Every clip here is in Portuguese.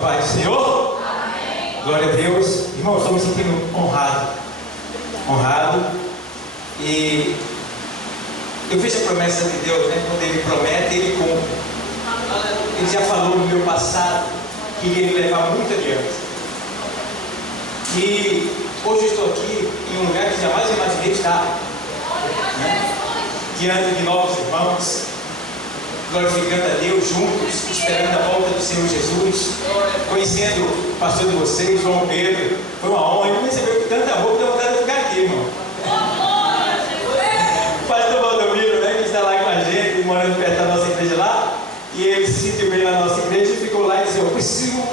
Pai do Senhor? Amém. Glória a Deus. Irmãos, estou me sentindo honrado. E eu vejo a promessa de Deus, né? Quando Ele promete, Ele cumpre. Ele já falou no meu passado que Ele ia me levar muito adiante. E hoje eu estou aqui em um lugar que jamais imaginei estar, né? Diante de novos irmãos, glorificando a Deus juntos, esperando a volta do Senhor Jesus, conhecendo o pastor de vocês, João Pedro. Foi uma honra. Ele me recebeu com tanta amor que deu vontade de ficar aqui, irmão. O pastor Valdomiro, né, que está lá com a gente, morando perto da nossa igreja lá, e ele se sentiu bem na nossa igreja e ficou lá e disse: eu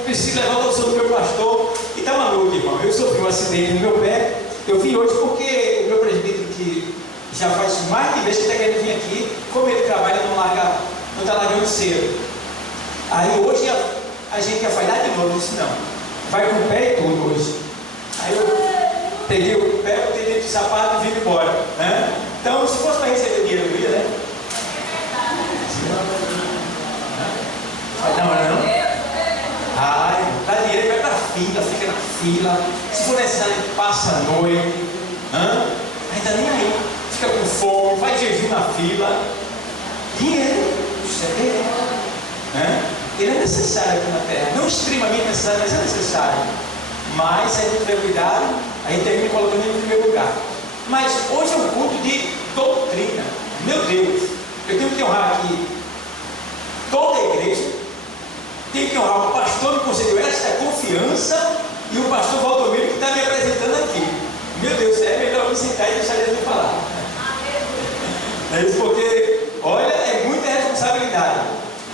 preciso levar a unção do meu pastor. E está maluco, irmão. Eu sofri um acidente no meu pé. Eu vim hoje porque o meu presbítero, que já faz mais de vez que está querendo vir aqui, como ele trabalha, não está largando cedo. Aí hoje a gente ia falhar de novo. Eu disse: não, vai com o pé e tudo hoje. Aí eu peguei o pé, botei dentro do sapato e vim embora, né? Então, se fosse para receber dinheiro, eu ia, né? Não. Ai, dá dinheiro, vai para a fila, fica na fila. Se for necessário, passa a noite. Ainda nem aí. Fica com fome, faz jejum na fila. Dinheiro. Ele é necessário aqui na terra, não extremamente necessário, mas é necessário. Mas se a gente tiver cuidado, a gente termina colocando ele em primeiro lugar. Mas hoje é um culto de doutrina. Meu Deus, eu tenho que honrar aqui toda a igreja, tenho que honrar o pastor que concedeu esta confiança e o pastor Valdomiro que está me apresentando aqui. Meu Deus, é melhor me sentar e deixar ele me falar. É isso, porque olha, é muita responsabilidade.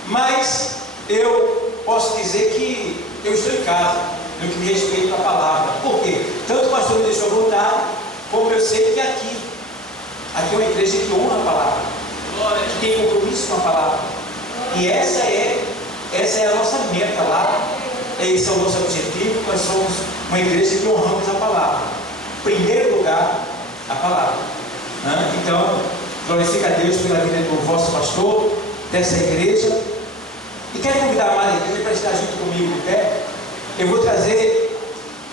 Mas eu posso dizer que eu estou em casa, no que diz respeito à palavra. Por quê? Tanto o pastor me deixou voltar, como eu sei que aqui é uma igreja que honra a palavra, que tem compromisso com a palavra. E essa é a nossa meta lá, esse é o nosso objetivo. Nós somos uma igreja que honramos a palavra. Em primeiro lugar, a palavra. Então, glorifica a Deus pela vida do vosso pastor, dessa igreja. E quero convidar a amada igreja para estar junto comigo de pé. Eu vou trazer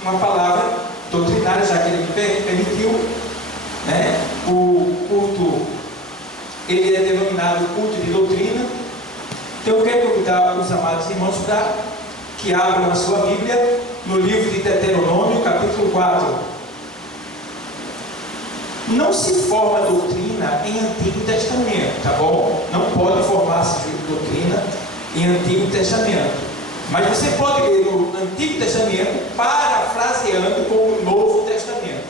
uma palavra doutrinária, já que ele me permitiu, né? O culto, ele é denominado culto de doutrina. Então eu quero convidar os amados irmãos para que abram a sua Bíblia no livro de Deuteronômio, capítulo 4. Não se forma doutrina em Antigo Testamento, tá bom? Não pode formar-se doutrina em Antigo Testamento. Mas você pode ler no Antigo Testamento parafraseando com o Novo Testamento.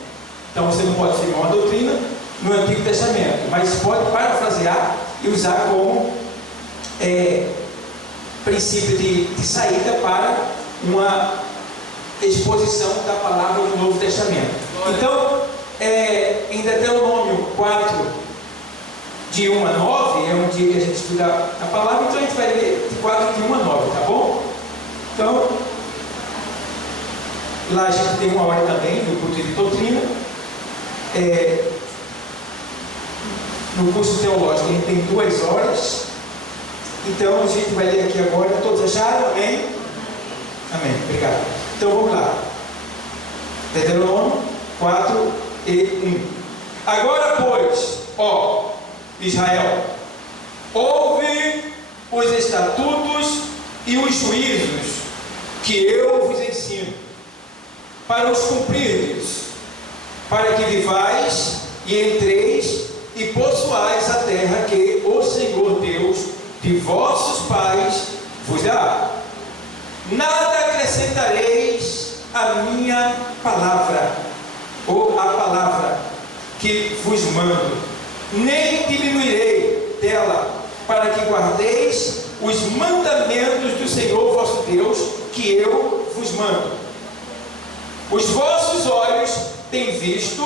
Então você não pode firmar uma doutrina no Antigo Testamento, mas pode parafrasear e usar como princípio de saída para uma exposição da palavra do Novo Testamento. Então, em Deuteronômio 4, de 1 a 9, é um dia que a gente estuda a palavra, então a gente vai ler de 4 de 1 a 9, tá bom? Então, lá a gente tem uma hora também no culto de doutrina. No curso teológico a gente tem 2 horas. Então a gente vai ler aqui agora. Todos acharam? Amém? Amém, obrigado. Então vamos lá. Deuteronômio 4 e 1. Agora, pois, ó Israel, ouve os estatutos e os juízos que eu vos ensino, para os cumprirdes, para que vivais e entreis e possuais a terra que o Senhor Deus de vossos pais vos dá. Nada acrescentareis à minha palavra, ou à palavra que vos mando, nem diminuirei dela, para que guardeis os mandamentos do Senhor vosso Deus, que eu vos mando. Os vossos olhos têm visto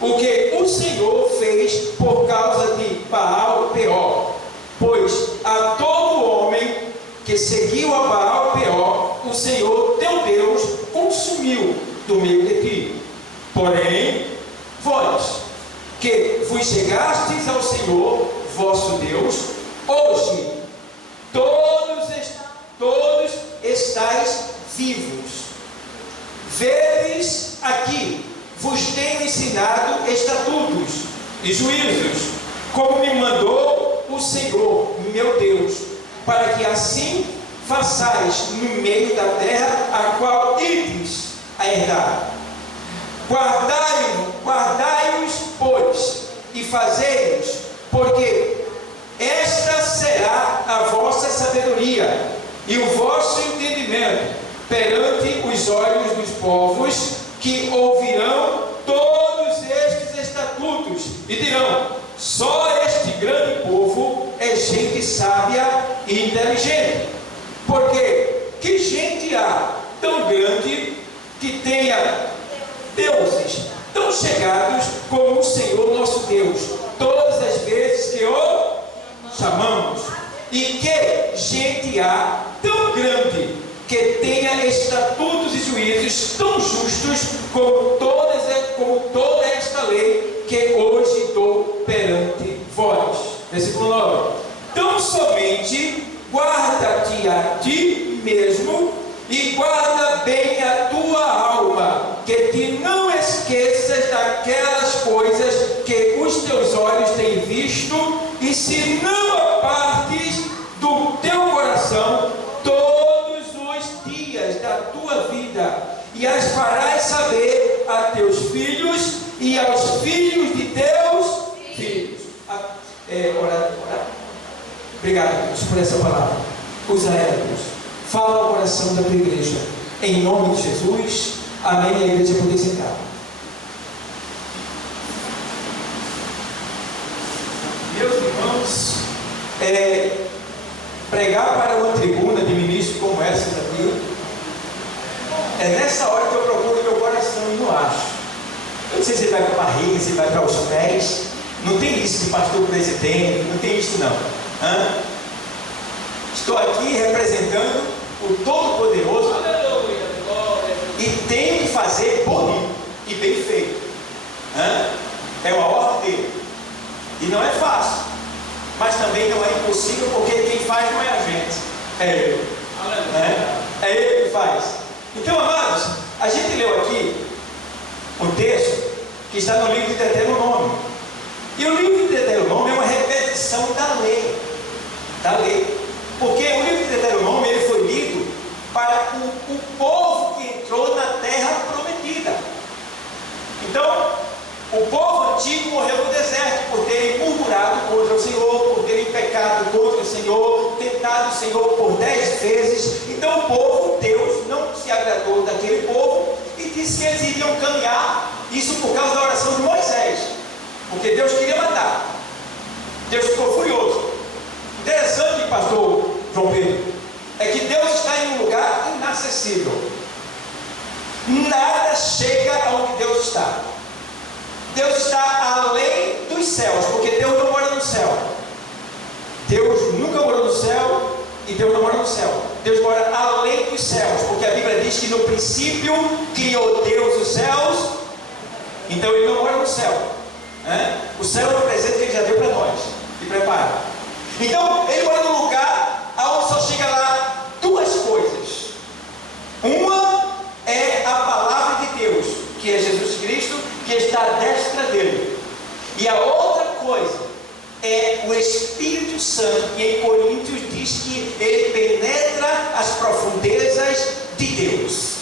o que o Senhor fez por causa de Baal-peor, pois a todo homem que seguiu a Baal-peor, o Senhor teu Deus consumiu do meio de ti. Porém, vós que vos chegastes ao Senhor vosso Deus, hoje todos estáis vivos. Vedes aqui, vos tenho ensinado estatutos e juízos, como me mandou o Senhor, meu Deus, para que assim façais no meio da terra a qual ides a herdar. Guardai-os, pois, e fazei-os, porque esta será a vossa sabedoria e o vosso entendimento perante os olhos dos povos, que ouvirão todos estes estatutos e dirão: só este grande povo é gente sábia e inteligente. Porque que gente há tão grande que tenha deuses tão chegados como o Senhor nosso Deus, todas as vezes que o chamamos? E que gente há tão grande que tenha estatutos e juízos tão justos como toda esta lei que hoje dou perante vós. Versículo 9. Tão somente guarda-te a ti mesmo e guarda bem a tua alma, que te não esqueças daquelas coisas que os teus olhos têm visto, e se não apartes do teu coração todos os dias da tua vida, e as farás saber a teus filhos e aos filhos de teus filhos. Obrigado, Deus, por essa palavra. Usa ela, Deus. Fala ao coração da tua igreja. Em nome de Jesus. Amém. E a igreja poder sentar. Meus irmãos, pregar para uma tribuna de ministro como essa daqui, é nessa hora que eu procuro meu coração e não acho. Eu não sei se ele vai para a barriga, se ele vai para os pés. Não tem isso de pastor presidente, não tem isso não. Estou aqui representando o Todo-Poderoso e tenho que fazer bonito e bem feito. É uma ordem dele. E não é fácil, mas também não é impossível, porque quem faz não é a gente, é ele. É ele que faz. Então, amados, a gente leu aqui um texto que está no livro de Deuteronômio. E o livro de Deuteronômio é uma repetição da lei. Porque o livro de Deuteronômio ele foi lido para o povo que entrou na terra prometida. Então, o povo antigo morreu no deserto por terem murmurado contra o Senhor, por terem pecado contra o Senhor, tentado o Senhor por 10 vezes. Então o povo, Deus, não se agradou daquele povo e disse que eles iriam caminhar, isso por causa da oração de Moisés, porque Deus queria matar. Deus ficou furioso. Interessante, pastor João Pedro, é que Deus está em um lugar inacessível. Nada chega aonde Deus está. Deus está além dos céus, porque Deus não mora no céu. Deus nunca morou no céu e Deus não mora no céu. Deus mora além dos céus, porque a Bíblia diz que no princípio criou Deus os céus, então Ele não mora no céu. O céu é o presente que Ele já deu para nós e prepara. Então Ele mora num lugar onde só chega lá duas coisas. Uma é a palavra de Deus, que é Jesus Cristo, que está à destra dele. E a outra coisa é o Espírito Santo, que em Coríntios diz que ele penetra as profundezas de Deus.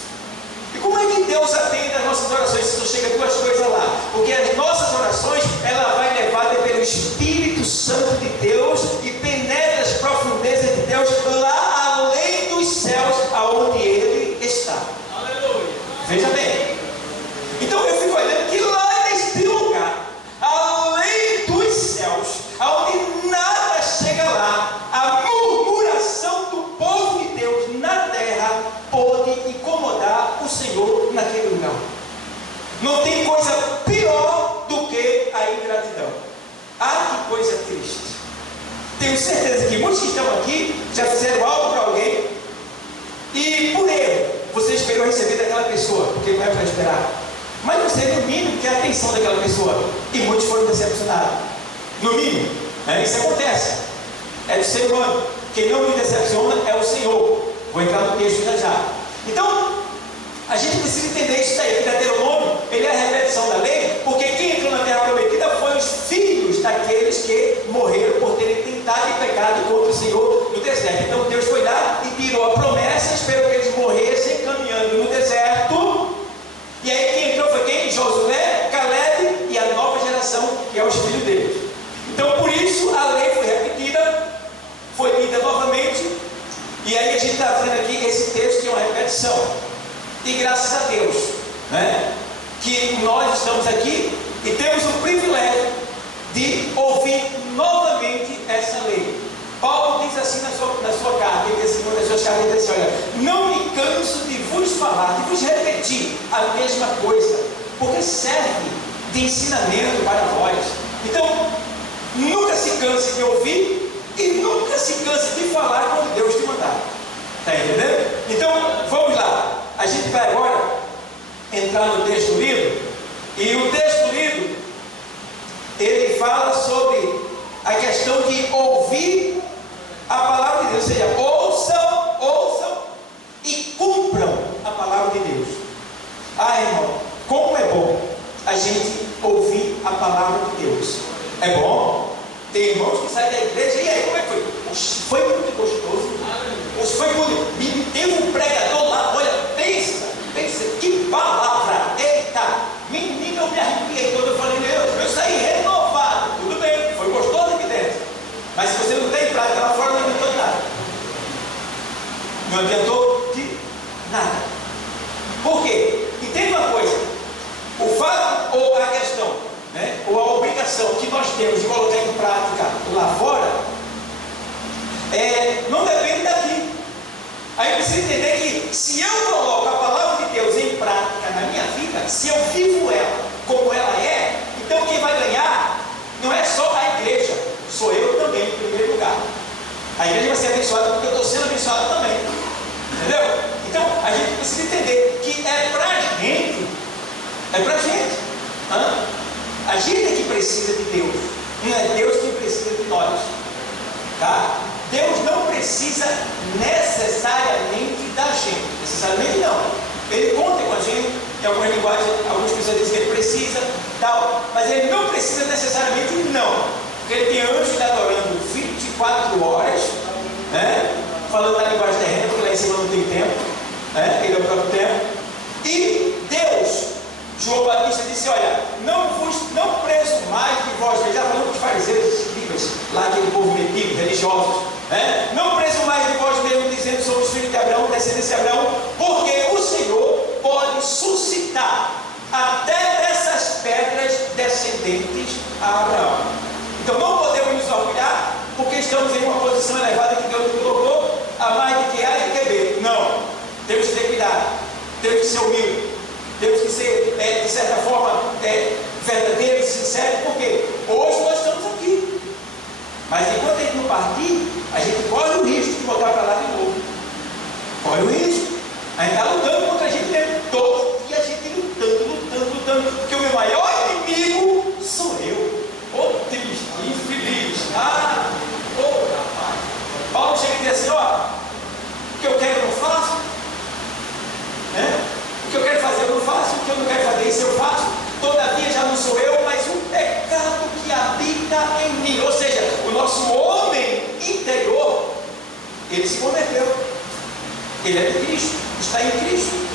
E como é que Deus atende as nossas orações se só chega duas coisas lá? Porque as nossas orações, ela vai levada pelo Espírito Santo de Deus e penetra as profundezas de Deus lá além dos céus, aonde ele está. Aleluia. Veja bem. Então eu fico olhando que lá neste lugar, além dos céus, aonde nada chega lá, a murmuração do povo de Deus na terra pode incomodar o Senhor naquele lugar. Não tem coisa pior do que a ingratidão. Ah, que coisa triste. Tenho certeza que muitos que estão aqui já fizeram algo para alguém e por erro você esperou receber daquela pessoa, porque não é para esperar. Mas você, no mínimo, quer a atenção daquela pessoa. E muitos foram decepcionados. No mínimo, isso acontece. É do ser humano. Quem não me decepciona é o Senhor. Vou entrar no texto já. Então, deserto. Então Deus foi lá e tirou a promessa, esperou que eles morressem caminhando no deserto. E aí quem entrou foi quem? Josué, Caleb e a nova geração, que é os filhos deles. Então por isso a lei foi repetida, foi lida novamente. E aí a gente está vendo aqui esse texto que é uma repetição. E graças a Deus, né, que nós estamos aqui e temos o privilégio de ouvir novamente essa lei. Paulo diz assim na sua carta, ele diz assim, uma das suas cartas, ele diz assim, olha, não me canso de vos falar, de vos repetir a mesma coisa, porque serve de ensinamento para vós. Então, nunca se canse de ouvir e nunca se canse de falar quando Deus te mandar. Está entendendo? Então, vamos lá. A gente vai agora entrar no texto lido, e o texto lido, ele fala sobre a questão de ouvir a palavra de Deus, ou seja, ouçam e cumpram a palavra de Deus. Ah, irmão, como é bom a gente ouvir a palavra de Deus. É bom. Tem irmãos que saem da igreja, e aí, como é que foi? Oxe, foi muito gostoso. Oxe, foi muito. Teve um pregador lá, olha, pensa, que palavra, eita, menino, eu me arrepiei quando eu falei, eu saí renovado. Tudo bem, foi gostoso aqui dentro, mas se você não tem prática lá fora, não adiantou nada. Não adiantou de nada. Por quê? Entenda uma coisa, o fato ou a questão, né, ou a obrigação que nós temos de colocar em prática lá fora, não depende daqui. Aí precisa entender que se eu coloco a palavra de Deus em prática na minha vida, se eu vivo ela como ela é, então quem vai ganhar não é só a igreja, sou eu também em primeiro lugar. A igreja vai ser abençoada porque eu estou sendo abençoado também. Entendeu? Então a gente precisa entender que é pra gente. É pra gente. A gente é que precisa de Deus. Não é Deus que precisa de nós. Tá? Deus não precisa necessariamente da gente. Necessariamente não. Ele conta com a gente. Em alguma linguagem, algumas pessoas dizem que ele precisa, tal. Mas ele não precisa necessariamente, não. Porque ele tem anjos lhe adorando 24 horas, né? Falando na linguagem terrena, porque lá em cima não tem tempo, né? Ele é o próprio tempo. E Deus, João Batista disse, olha, não preso mais de vós, ele já falou com os fariseus, escribas, lá aquele povo metido, religiosos, né? Não preso mais de vós mesmo, dizendo, somos filhos de Abraão, descendência de Abraão, porque o Senhor pode suscitar até dessas pedras descendentes a Abraão. Então não podemos nos orgulhar, porque estamos em uma posição elevada que Deus nos colocou, a mais de que A e que B. Não, temos que ter cuidado, temos que ser humildes, temos que ser, de certa forma, verdadeiros e sinceros, porque hoje nós estamos aqui, mas enquanto a gente não partir, a gente corre o risco de voltar para lá de novo. Corre o risco. A gente está lutando contra a gente mesmo, todo dia a gente lutando, porque o meu maior inimigo sou eu. Ô triste, infeliz. Rapaz. Paulo chega e diz assim, o que eu quero eu não faço, né? O que eu quero fazer eu não faço, o que eu não quero fazer isso eu faço, todavia já não sou eu, mas o pecado que habita em mim, ou seja, o nosso homem interior, ele se converteu, ele é de Cristo, está em Cristo,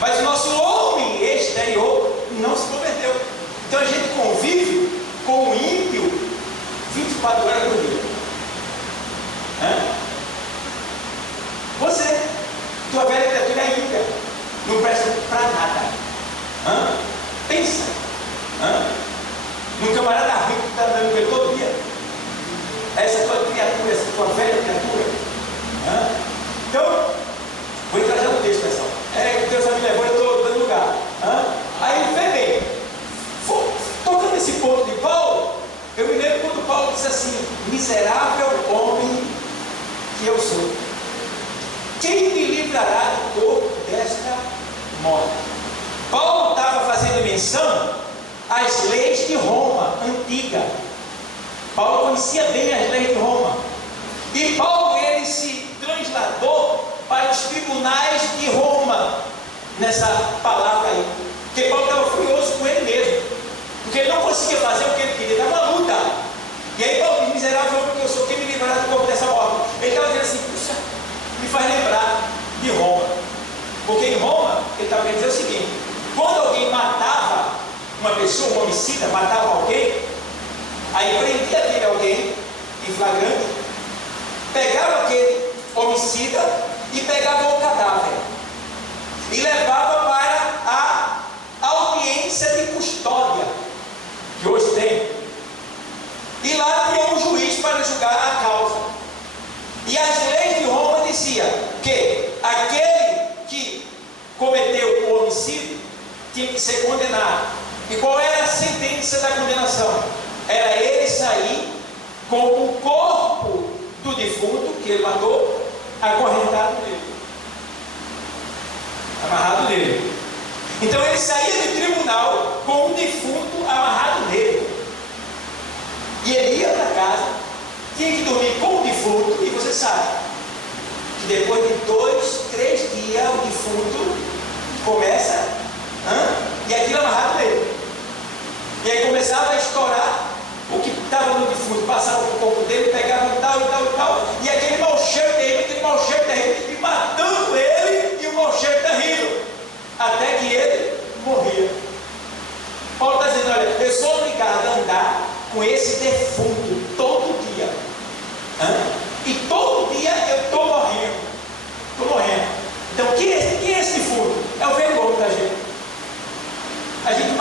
mas o nosso homem exterior não se converteu. Então a gente convive com o ímpio 24 horas por dia. Você, tua velha criatura é ímpia, não presta para nada. Pensa. Num camarada rico que está andando com ele todo dia. Essa tua criatura, essa tua velha criatura. Então, vou entrar já no texto, pessoal. Deus já me levou, eu estou dando lugar. Aí, vê bem, tocando esse ponto de Paulo, eu me lembro quando Paulo disse assim, miserável homem que eu sou. Quem me livrará do corpo desta morte? Paulo estava fazendo menção às leis de Roma, antiga. Paulo conhecia bem as leis de Roma. E Paulo, ele se transladou para os tribunais de Roma, nessa palavra aí. Porque Paulo estava furioso com ele mesmo. Porque ele não conseguia fazer o que ele queria, estava uma luta. E aí Paulo diz, miserável homem que eu sou, quem me livrará do corpo dessa morte? Ele estava dizendo assim, faz lembrar de Roma. Porque em Roma, ele estava querendo dizer o seguinte: quando alguém matava uma pessoa, um homicida, matava alguém, aí prendia aquele alguém em flagrante, pegava aquele homicida e pegava o cadáver e levava para a audiência de custódia, que hoje tem. E lá tinha um juiz para julgar a causa. E as leis de Roma diziam que aquele que cometeu o homicídio tinha que ser condenado. E qual era a sentença da condenação? Era ele sair com o corpo do defunto que ele matou acorrentado nele, amarrado nele. Então ele saía do tribunal com um defunto amarrado nele. E ele ia para casa, tinha que dormir com o defunto, e você sabe que depois de 2, 3 dias o defunto começa, e aquilo amarrado nele. E aí começava a estourar o que estava no defunto, passava para o corpo dele, pegava tal e tal e tal, e aquele mau cheiro terrível, e matando ele, e o mau cheiro terrível, até que ele morria. Paulo está dizendo: olha, eu sou obrigado a andar com esse defunto todo dia, e todo dia eu estou morrendo. Então quem é esse defunto? É o velho homem da gente. A gente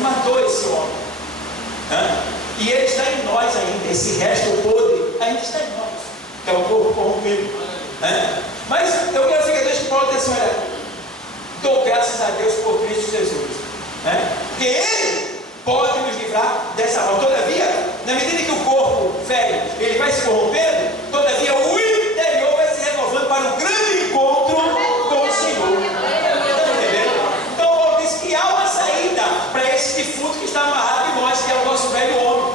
matou esse homem, e ele está em nós ainda. Esse resto podre ainda está em nós, que é o corpo corrompido. Mas eu quero ficar desde que Paulo diz assim: olha, dou graças a Deus por Cristo Jesus, porque Ele pode nos livrar dessa morte. Todavia, na medida que o corpo velho ele vai se corrompendo, todavia o interior vai se renovando para um grande encontro com o Senhor. Está entendendo? Então Paulo diz que há uma saída para esse defunto que está amarrado em nós, que é o nosso velho homem.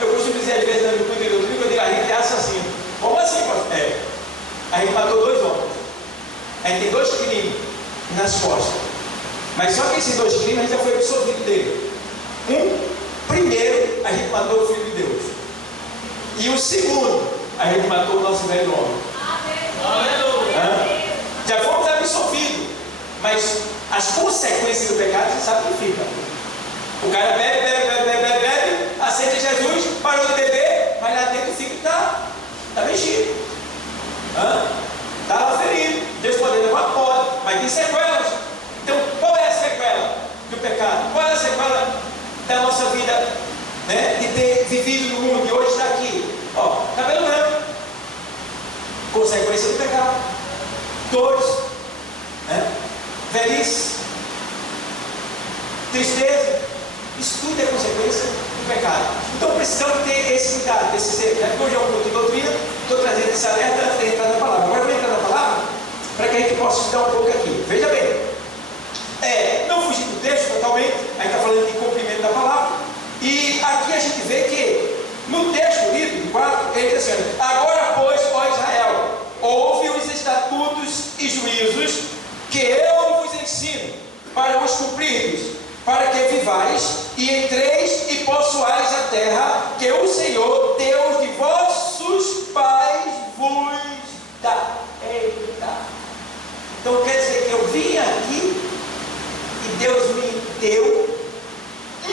Eu costumo dizer às vezes no culto do domingo, eu digo: a gente é assassino. Como assim, pastor? A gente matou 2 homens, a gente tem 2 crimes nas costas, mas só que esses 2 crimes a gente já foi absolvido dele. Primeiro, a gente matou o Filho de Deus, e o segundo, a gente matou o nosso velho homem. Já fomos absolvidos, mas as consequências do pecado você sabe o que fica. O cara bebe, aceita Jesus, parou de beber, mas lá dentro fica está mexido, está ferido. Deus pode levar, pode, mas tem sequelas. Então qual é a sequela do pecado? Qual é a sequela da nossa vida, de ter vivido no mundo e hoje está aqui? Cabelo branco, consequência do pecado. 2, velhice, tristeza, isso tudo é consequência do pecado. Então precisamos ter esse cuidado, esse ser. Hoje é um culto de doutrina, estou trazendo esse alerta antes de entrar na palavra. Agora vou entrar na palavra para que a gente possa estudar um pouco aqui. Veja bem, não fugir do texto totalmente, a gente está falando de cumprimento da palavra, e aqui a gente vê que no texto lido, 4, ele diz assim: agora pois, ó Israel, ouve os estatutos e juízos que eu vos ensino, para os cumprirdes, para que vivais e entreis e possuais a terra que o Senhor, Deus de vossos pais, vos dá. Eita! Então quer dizer que eu vim aqui e Deus me deu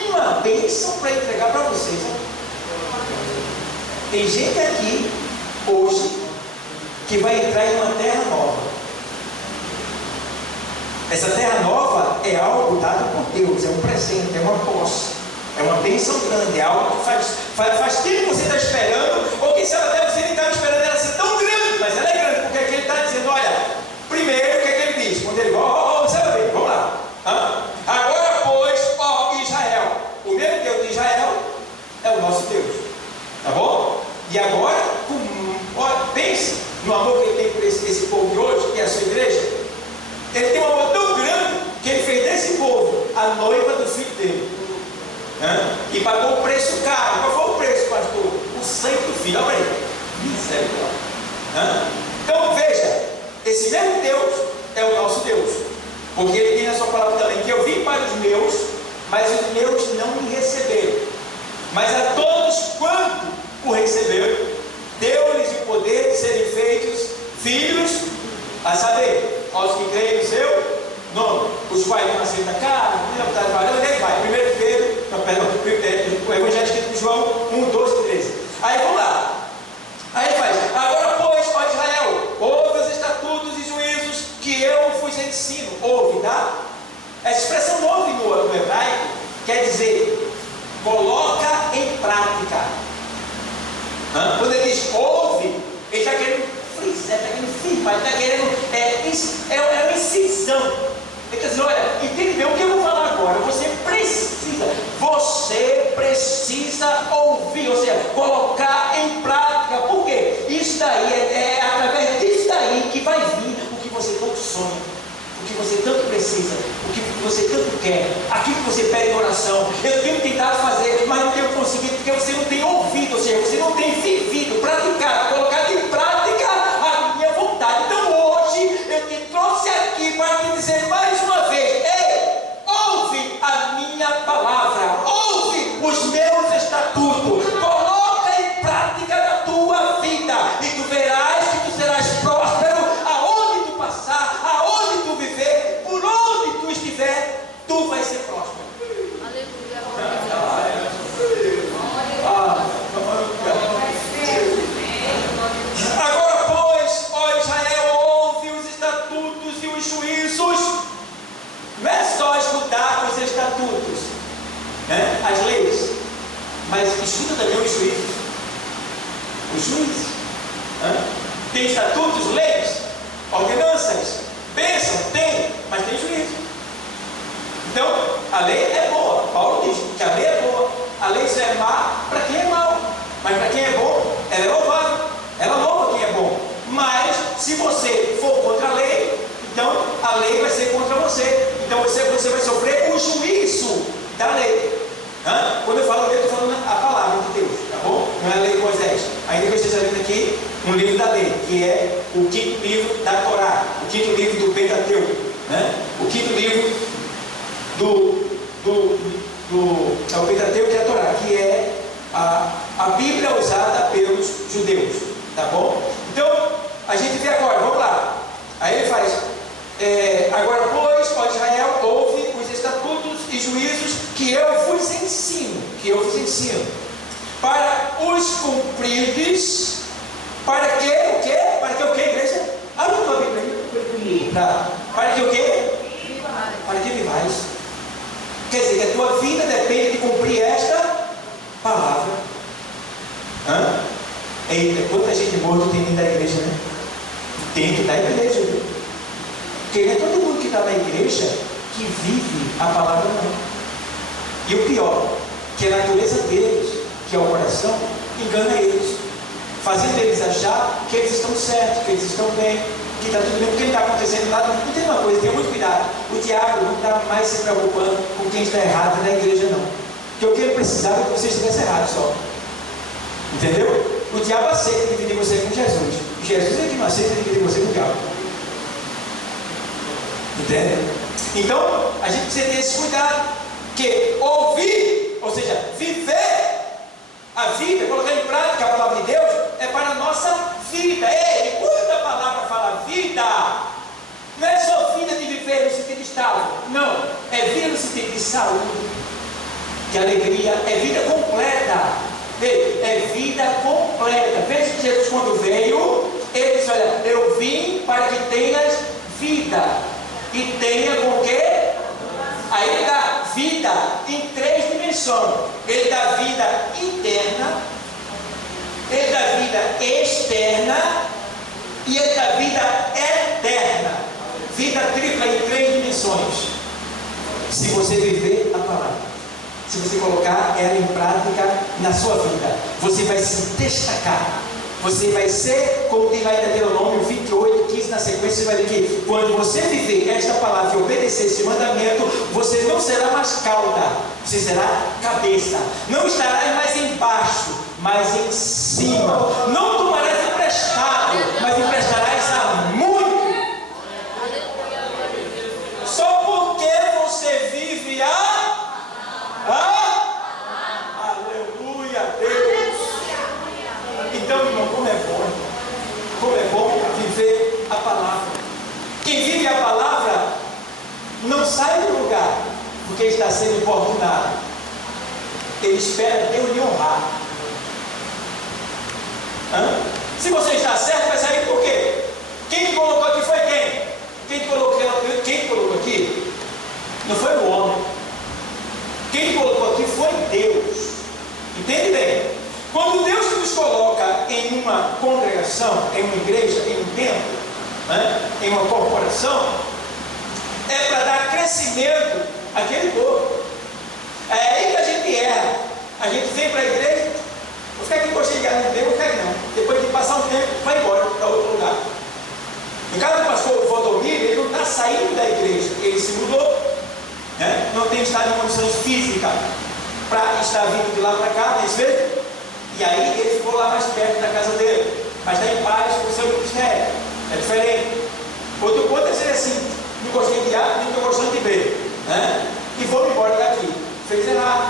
uma bênção para entregar para vocês. Tem gente aqui hoje que vai entrar em uma terra nova. Essa terra nova é algo dado por Deus, é um presente, é uma posse, é uma bênção grande, é algo que faz tempo que você está esperando, ou quem sabe até você nem estava esperando ela ser tão grande, mas ela é grande, porque aqui ele está dizendo: olha, primeiro o que é que ele diz? Quando ele observa bem, vamos lá. Agora pois, ó Israel, o mesmo Deus de Israel é o nosso Deus, tá bom? E agora, pense no amor que ele tem por esse povo de hoje, que é a sua igreja. Ele tem um amor tão grande que ele fez desse povo a noiva do filho dele, e pagou um preço caro. Qual foi o preço, pastor? O sangue do filho. Olha aí, misericórdia. Então veja, esse mesmo Deus é o nosso Deus, porque ele diz na sua palavra também que eu vim para os meus, mas os meus não me receberam, mas a todos quanto o receberam, deu-lhes o poder de serem feitos filhos, a saber, aos que creem no seu nome, os quais não nasceram da carne, daí vai. 1 Pedro, o Evangelho escrito por João 1, 12, 13. Aí vamos lá. Aí faz: agora, pois, ó Israel, ouve os estatutos e juízos que eu vos ensino. Ouve, tá? Essa expressão ouve no hebraico quer dizer coloca em prática. Quando ele diz ouve, ele está querendo frisar, está querendo firmar, ele está querendo, é uma incisão. Ele está dizendo: olha, entende bem o que eu vou falar agora. Você precisa ouvir, ou seja, colocar em prática. Por quê? Isso daí é através disso daí que vai vir o que você tanto sonha, o que você tanto precisa, o que você tanto quer, aquilo que você pede em oração. Eu tenho tentado fazer, mas não tenho conseguido, porque você não tem ouvido, ou seja, você não tem vivido, praticado, colocado em prática a minha vontade. Então hoje eu te trouxe aqui para te dizer mais uma vez: ei, ouve a minha palavra, ouve os meus estatutos, coloca em prática na tua vida, e tu verás que tu serás próspero aonde tu passar, aonde tu viver, por onde tu estiver, tu vais ser próspero. Agora, pois, ó Israel, ouve os estatutos e os juízos. Não é só escutar os estatutos, as leis, mas escuta também os juízos. Os juízes. Tem estatutos, leis, ordenanças, bênção, tem, mas tem juízo. Então, a lei é boa. Paulo diz que a lei é boa. A lei só é má para quem é mau, mas para quem é bom, ela é louvável. Ela louva quem é bom. Mas, se você for contra a lei, então a lei vai ser contra você. Então você vai sofrer o juízo da lei. Quando eu falo lei, eu estou falando a palavra de Deus, tá bom? Não é a lei de Moisés. Ainda que eu esteja lendo aqui um livro da lei, que é o 5º livro da Torá, o 5º livro do Pentateuco, o 5º livro é o Pentateuco, que é a Torá, que é a Bíblia usada pelos judeus, tá bom? Então, a gente vê agora, vamos lá. Aí ele faz: agora, pois, ó Israel, ouve os estatutos e juízos que eu vos ensino, para os cumprirdes, para que o quê? Para que o quê, igreja? Abre a tua Bíblia aí. Para que o quê? Para que vivais. Quer dizer, que a tua vida depende de cumprir esta palavra. Eita, quanta gente morta tem dentro da igreja, né? Dentro da igreja, viu? Porque não é todo mundo que está na igreja que vive a palavra, não. E o pior, que a natureza deles, que é o coração, engana eles, fazendo eles achar que eles estão certos, que eles estão bem, que está tudo bem, porque não está acontecendo nada. Não tem uma coisa, tenha muito cuidado. O diabo não está mais se preocupando com quem está errado na igreja, não. Porque o que ele precisava é que você estivesse errado só. Entendeu? O diabo aceita dividir você com Jesus. Jesus é que não aceita dividir você com o diabo. Entende? Então, a gente precisa ter esse cuidado. Que ouvir, ou seja, viver a vida, colocar em prática a palavra de Deus, é para a nossa vida. Ei, quando a palavra fala vida, não é só vida de viver no sentido de estado, não, é vida no sentido de saúde, de alegria, é vida completa. É vida completa. Veja que Jesus, quando veio, ele disse: olha, eu vim para que tenhas vida, e tenha com o quê? Aí ele dá vida em 3 dimensões. Ele dá vida interna, ele dá vida externa e ele dá vida eterna. Vida tripla em 3 dimensões. Se você viver a palavra, se você colocar ela em prática na sua vida, você vai se destacar. Você vai ser, como tem lá em Deuteronômio 28, 15 na sequência, você vai ver que quando você viver esta palavra e obedecer esse mandamento, você não será mais cauda, você será cabeça. Não estarás mais embaixo, mas em cima. Não tomarás emprestado, mas emprestarás a muito. Só porque você vive aleluia, Deus. Então, irmão, como é bom viver não sai do lugar porque está sendo importunado. Ele espera Deus lhe honrar. Se você está certo, vai sair por quê? Quem te colocou aqui foi quem? Quem te colocou aqui não foi o homem. Quem te colocou aqui foi Deus. Entende bem? Quando Deus nos coloca em uma congregação, em uma igreja, em um templo, em uma corporação, é para dar crescimento àquele povo. É aí que a gente erra. A gente vem para a igreja, vou ficar aqui gostei de ganhar, não vou ficar aqui não. Depois de passar um tempo, vai embora para outro lugar. No caso do pastor Valdomiro, ele não está saindo da igreja, ele se mudou, não tem estado em condições físicas para estar vindo de lá para cá, não é isso mesmo? E aí ele ficou lá mais perto da casa dele, mas está em paz com o seu ministério, é diferente. Outro ponto é dizer assim, não gostei de A, nem estou gostando de B, e vou embora daqui. Fez errado.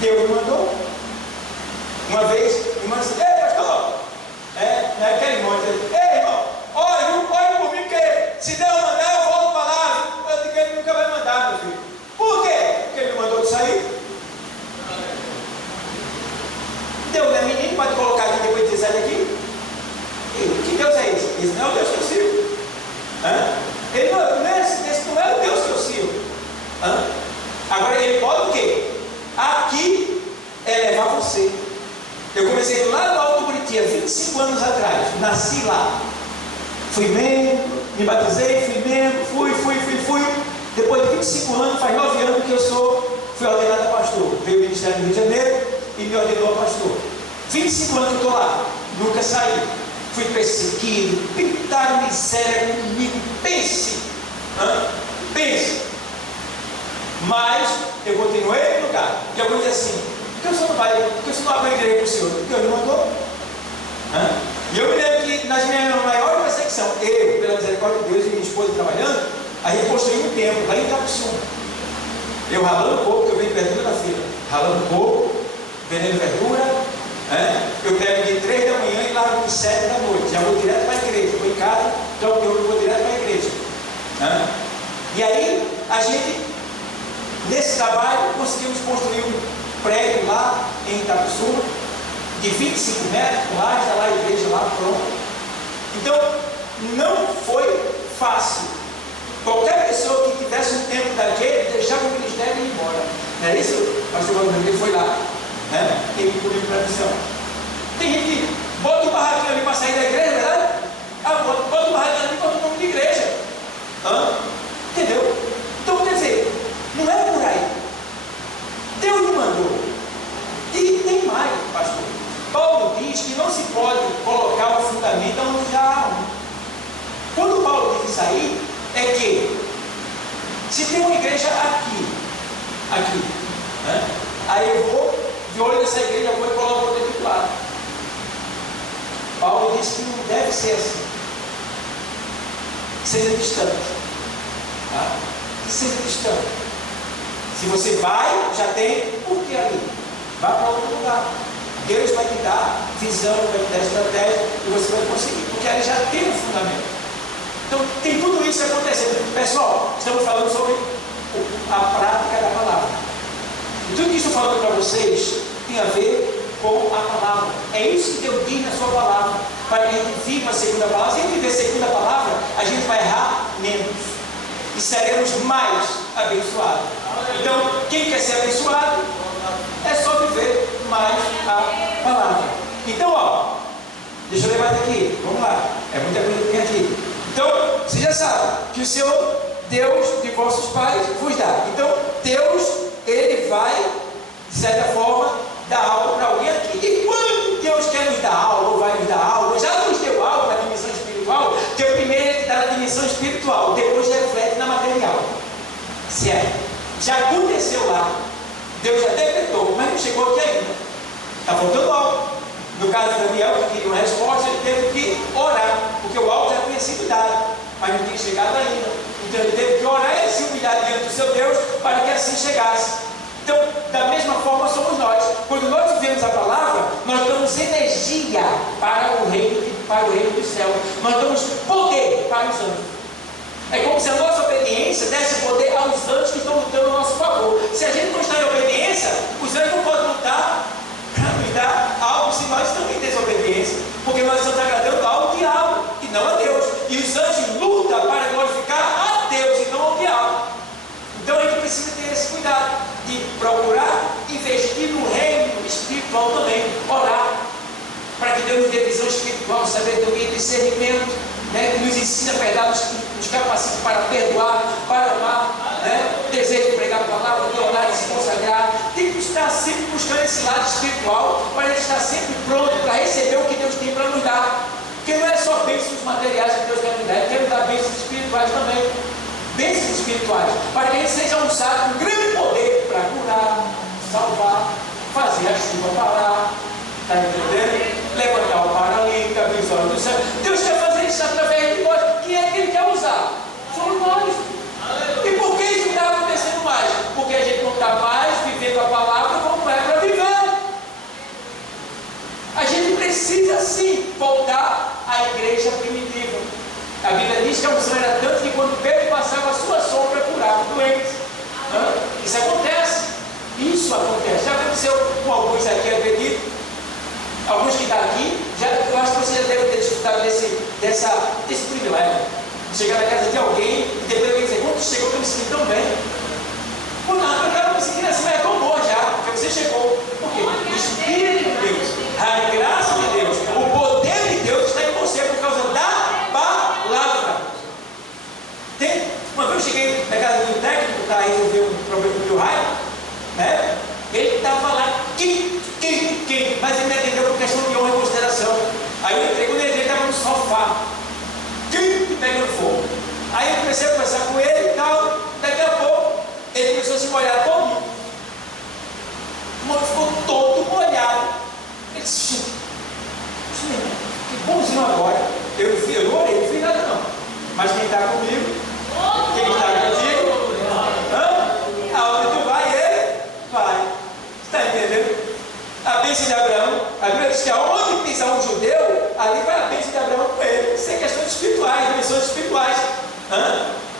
Deus me mandou. Uma vez, irmã disse, ei pastor, naquele irmão, ei irmão, ore por mim, porque se Deus mandar, eu volto para lá. Eu digo que ele nunca vai mandar, meu filho. Por quê? Porque ele me mandou de sair. Deus não é menino para te colocar aqui depois de dizer sai daqui. Que Deus é esse? Esse não é o Deus que eu sirvo. Ele esse não é o Deus que eu sirvo. Agora ele pode o quê? Aqui é levar você. Eu comecei lá no Alto Buriti, há 25 anos atrás. Nasci lá. Fui membro, me batizei, fui membro, fui. Depois de 25 anos, faz 9 anos que eu fui ordenado a pastor. Veio o Ministério do Rio de Janeiro e me ordenou a pastor. 25 anos que eu estou lá, nunca saí. Fui perseguido, pintaram miséria comigo. Pense. Mas eu continuei no lugar. E alguns dizem assim, por que o senhor não vai? Por que o senhor não abre a igreja para o senhor? Porque Deus me mandou. E eu me lembro que nas minhas maiores perseguições, eu, pela misericórdia de Deus e minha esposa trabalhando, a gente construiu um templo lá em Itapuçu. Eu ralando coco, que eu venho verdura da fila, ralando coco, vendendo verdura. Eu pego de 3 da manhã e largo de 7 da noite. Já vou direto para a igreja. Vou em casa, já vou direto para a igreja. E aí, a gente, nesse trabalho, conseguimos construir um prédio lá em Itapuçu, de 25 metros, com lá, está lá a igreja lá pronta. Então, não foi fácil. Qualquer pessoa que tivesse um tempo daquele, deixava o ministério e ir embora. Não é isso? O pastor Valdomiro foi lá. Ele comigo para a missão. Tem gente que bota o barraquinho ali para sair da igreja, verdade? Bota o barraquinho ali para o nome de igreja. Entendeu? Então, quer dizer, não é por aí. Deus me mandou. E tem mais, pastor. Paulo diz que não se pode colocar o fundamento onde já há um. Quando Paulo diz isso aí, é que se tem uma igreja aqui, aí eu vou de olho nessa igreja, eu vou e coloco o outro do lado. Paulo diz que não deve ser assim. Seja distante. Que seja distante. Se você vai, já tem por que ali? Vá para outro lugar. Deus vai te dar visão, vai te dar estratégia e você vai conseguir, porque ali já tem um fundamento. Então tem tudo isso acontecendo. Pessoal, estamos falando sobre a prática da palavra. E tudo que estou falando para vocês tem a ver com a palavra. É isso que Deus diz na sua palavra. Para que a gente viva a segunda palavra. Se a gente viver a segunda palavra, a gente vai errar menos. E seremos mais abençoados. Então, quem quer ser abençoado, é só viver mais a palavra. Então, deixa eu levar aqui. Vamos lá. É muita coisa que tem aqui. Então, você já sabe que o Senhor, Deus de vossos pais, vos dá. Então, Deus, Ele vai, de certa forma, dar algo para alguém aqui. E quando Deus quer nos dar algo, ou vai nos dar algo, já nos deu algo na dimensão espiritual, que o primeiro é que dá na dimensão espiritual, depois reflete na material. Certo? Já aconteceu lá. Deus já decretou, mas não chegou aqui ainda. Está faltando algo. No caso de Daniel, que queria uma resposta, ele teve que orar, porque o algo já tinha sido dado, mas não tinha chegado ainda. Então ele teve que orar e se humilhar diante do seu Deus para que assim chegasse. Então, da mesma forma somos nós. Quando nós vivemos a palavra, nós damos energia para o reino dos céus. Nós damos poder para os anjos. É como se a nossa obediência obediência desse poder aos anjos que estão lutando a nosso favor. Se a gente não está em obediência, os anjos não podem lutar para nos dar algo se nós estamos em desobediência, porque nós estamos agradando ao diabo e não a Deus. E os anjos lutam para glorificar a Deus e não ao diabo. Então a gente precisa ter esse cuidado de procurar investir no reino espiritual também, orar para que Deus nos dê visão espiritual, sabedoria e discernimento, né, que nos ensina a verdade, nos capacita para perdoar, para amar, né, desejo de pregar a palavra, de orar e se consagrar. Tem que estar sempre buscando esse lado espiritual, para a gente estar sempre pronto para receber o que Deus tem para nos dar. Porque não é só bênçãos materiais que Deus quer nos dar, Ele quer nos dar bênçãos espirituais também. Bênçãos espirituais, para que a gente seja usado com grande poder para curar, salvar, fazer a chuva parar, está entendendo? Levantar o paralítico, abrir os olhos do céu. Deus quer fazer isso através de nós. Quem é que Ele quer usar? Somos nós. E por que isso está acontecendo mais? Porque a gente não está mais vivendo a palavra como é para viver. A gente precisa sim voltar à igreja primitiva. A Bíblia diz que a unção era tanto que quando Pedro passava a sua sombra curava doentes. Isso acontece. Isso acontece. Já aconteceu com alguns aqui, acredito. Alguns que estão aqui, eu acho que você já deve ter desfrutado desse privilégio. Chegar na casa de alguém e depois alguém dizer, quando chegou que eu me senti tão bem. Por nada, eu quero me sentir assim, mas é tão boa já, porque você chegou. Por quê? O Espírito de Deus, a graça de Deus, o poder de Deus está em você por causa da palavra. Uma vez eu cheguei na casa de um técnico para resolver um problema do raio, né? Ele estava lá, mas ele me atendeu por questão de honra e consideração. Aí eu entrei, quando ele estava no sofá, pegando fogo. Aí eu comecei a conversar com ele e tal. Daqui a pouco, ele começou a se molhar todo. O moço ficou todo molhado. Ele disse, que bonzinho agora. Eu não orei, não fiz nada não. Mas quem está comigo, quem está contigo, aonde tu vai, ele vai. Está entendendo? A bênção de Abraão, a Bíblia diz que aonde pisar um judeu, ali vai a bênção de Abraão com ele. Isso é questões espirituais, dimensões espirituais.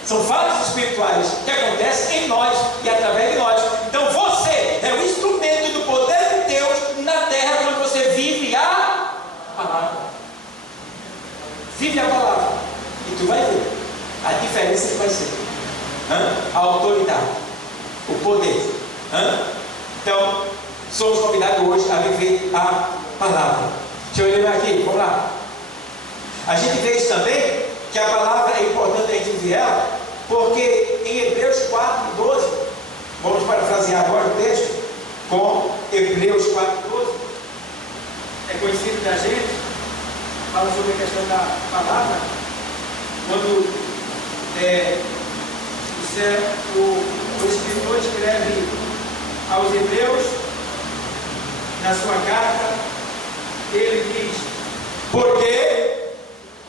São fatos espirituais que acontecem em nós e através de nós. Então você é o instrumento do poder de Deus na terra quando você vive a palavra. Vive a palavra. E tu vai ver a diferença que vai ser. A autoridade, o poder. Então, somos convidados hoje a viver a palavra. Deixa eu ler aqui, vamos lá. A gente vê isso também, que a palavra é importante a gente viver ela, porque em Hebreus 4:12, vamos parafrasear agora o texto, com Hebreus 4:12, é conhecido da gente, fala sobre a questão da palavra, quando o escritor escreve aos Hebreus, na sua carta, ele diz, porque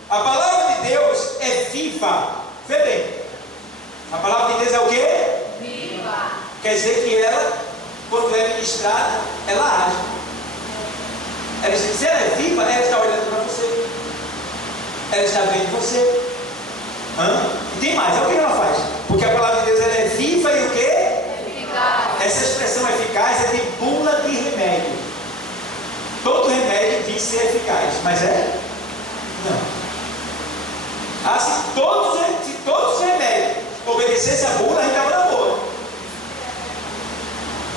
a palavra de Deus é viva. Vê bem, a palavra de Deus é o quê? Viva. Quer dizer que ela, quando é ministrada, ela age. Ela diz, se ela é viva, ela está olhando para você, ela está vendo você. E tem mais, é o que ela faz, porque a palavra de Deus ela é viva e o quê? Eficaz. Essa expressão eficaz é de bula de remédio. Todo remédio diz ser eficaz, mas é? Não. Se todos os remédios obedecessem a bula, a gente estava na boa.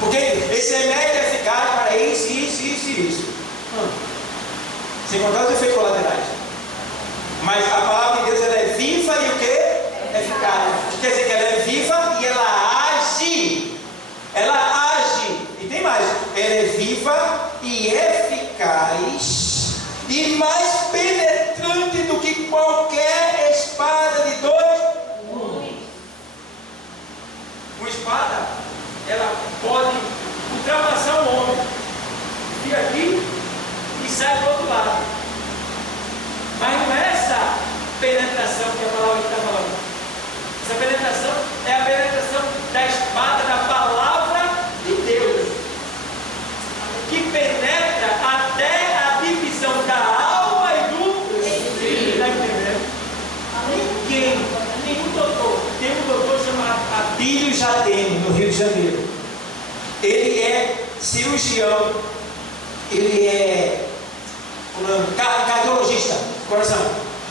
Porque esse remédio é eficaz para isso. Sem contar os efeitos colaterais. Mas a palavra de Deus ela é viva e o quê? Eficaz. Quer dizer que ela é viva e ela age. Ela age. E tem mais. Ela é viva e eficaz e mais penetrante do que qualquer espada de dois gumes. Uma espada, ela pode ultrapassar o homem, vir aqui e sai do outro lado. Mas não é essa penetração Jatene, no Rio de Janeiro. Ele é cirurgião, ele é cardiologista, coração.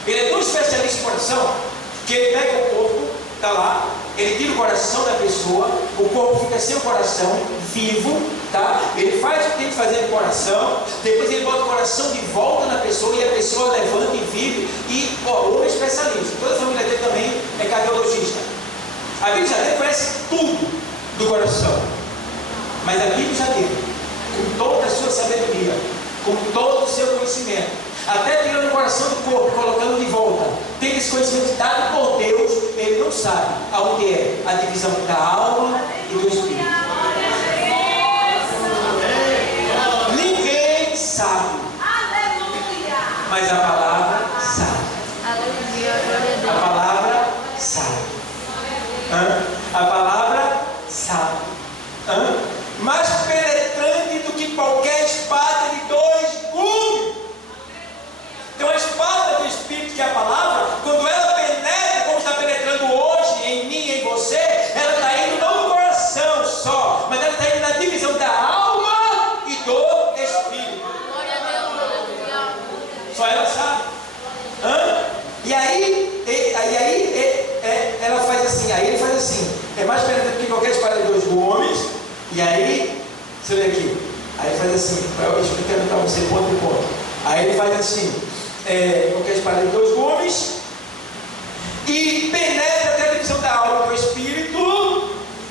Ele é tão especialista em coração que ele pega o corpo, está lá, ele tira o coração da pessoa, o corpo fica sem o coração, vivo, tá? Ele faz o que tem que fazer no coração, depois ele bota o coração de volta na pessoa e a pessoa levanta e vive. E o é especialista, toda a família dele também é cardiologista. A Bíblia já dele conhece tudo do coração, mas a Bíblia já dele, com toda a sua sabedoria, com todo o seu conhecimento, até tirando o coração do corpo, colocando de volta, tem esse conhecimento dado por Deus, ele não sabe aonde é a divisão da alma e do espírito. Ninguém sabe, mas a palavra sabe. A palavra sabe. A palavra sabe. Mais penetrante do que qualquer espada de dois gumes. Então a espada do Espírito, que é a palavra, quando ela penetra, como está penetrando hoje em mim e em você, ela está indo não no coração só, mas ela está indo na divisão da alma e do Espírito. Só ela sabe. E aí ela faz assim, aí ele faz assim, é mais penetrante que qualquer espada de dois gumes. E aí, você vê aqui, aí ele faz assim, eu explicando para você ponto por ponto. Aí ele faz assim, qualquer espada de dois gumes, e penetra até a divisão da alma do espírito,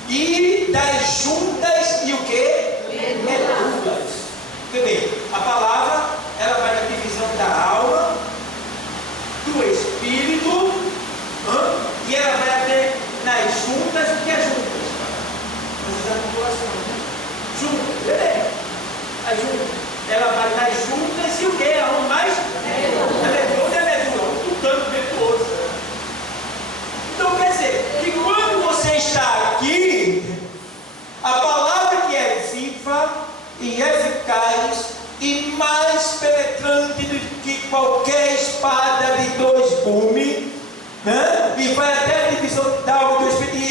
e das juntas e o que? Medulas. Entendeu? A palavra, ela vai na divisão da alma, do espírito, e ela vai até nas juntas, o que é juntas? Ela vai nas juntas e o que? Aonde mais? A medula, um tanto virtuoso. Então quer dizer que quando você está aqui, a palavra que é viva e eficaz e mais penetrante do que qualquer espada de dois gumes, né? E vai até a divisão da alma do espírito,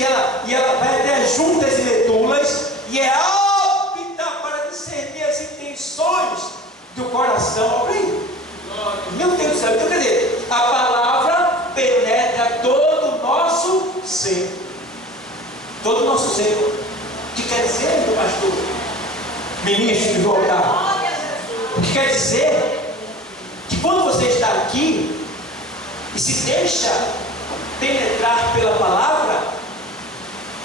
e ela vai até as juntas e medulas, e é apta para discernir as intenções do coração. Meu Deus do céu. Então quer dizer, a palavra penetra todo o nosso ser. Todo o nosso ser. O que quer dizer, meu pastor? Ministro de voltar. O que quer dizer que quando você está aqui e se deixa penetrar pela palavra,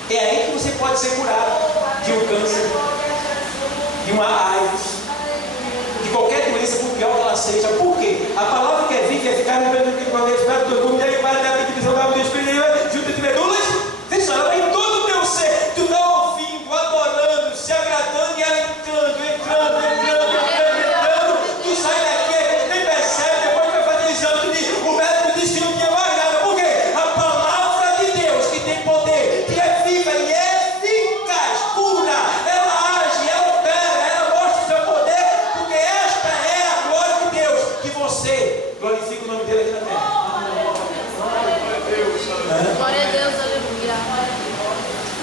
é aí que você pode ser curado de um câncer, de uma AIDS, de qualquer doença, por pior que ela seja. Por quê? A palavra que é viva e eficaz, junto de medulas, ela vai em todo o teu ser. Tu está ouvindo, adorando, se agradando e ela entrando. Tu sai daqui, nem percebe, depois vai fazer exame, o médico disse que não tinha mais nada. Por quê? A palavra de Deus, que tem poder, que é viva e eficaz, cura, ela age, ela opera, ela mostra o seu poder, porque esta é a glória de Deus, que você glorifica o nome dele aqui na terra. Glória a Deus, aleluia.